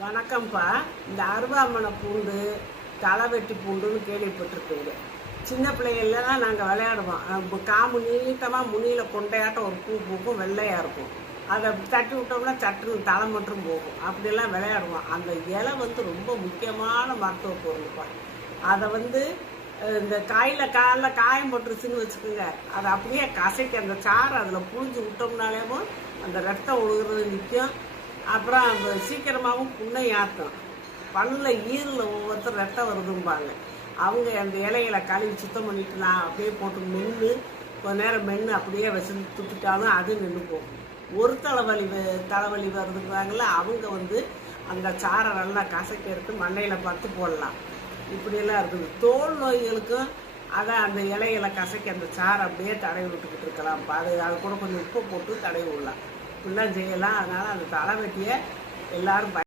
வணக்கம்ப்பா. இந்த அருவாமனை பூண்டு, தலைவெட்டி பூண்டுன்னு கேள்விப்பட்டிருப்பீங்க. சின்ன பிள்ளைகள்லாம் நாங்கள் விளையாடுவோம். காம்பு நீட்டமாக முனியில் கொண்டையாட்டம் ஒரு பூ பூக்கும், வெள்ளையாக இருக்கும். அதை தட்டி விட்டோம்னா சட்டுன்னு தலை மட்டும் போகும். அப்படியெல்லாம் விளையாடுவோம். அந்த இலை ரொம்ப முக்கியமான மருத்துவ பொருள்ப்பா. அதை இந்த காலில் காயம் போட்டுருச்சுன்னு வச்சுக்கோங்க, அதை அப்படியே கசைக்கு அந்த சாறை அதில் புழிஞ்சு விட்டோம்னாலேயும் அந்த ரத்தம் ஒழுகுறது நிற்கும். அப்புறம் சீக்கிரமாகவும் புண்ணை ஆற்றும். பல்லில் ஈரில் ஒவ்வொருத்தர் ரத்தம் வருதும்பாங்க. அவங்க அந்த இலைகளை கழுவி சுத்தம் பண்ணிட்டு நான் அப்படியே போட்டு மென்று கொஞ்ச நேரம் மென்று அப்படியே விசந்து துப்பிட்டாலும் அது நின்று போகும். ஒரு தலைவலி வருதுங்கிறாங்கள, அவங்க அந்த சாரை நல்லா கசக்கி எடுத்து மண்ணையில் பார்த்து போடலாம். இப்படியெல்லாம் இருக்குது. தோல் நோய்களுக்கும் அந்த இலைகளை கசக்கி அந்த சாரை அப்படியே தடவி விட்டுக்கிட்டு இருக்கலாம். அது கூட கொஞ்சம் உப்பு போட்டு தடவி விடலாம். இப்படிலாம் செய்யலாம். அதனால் அந்த தலைவெட்டியை எல்லாரும்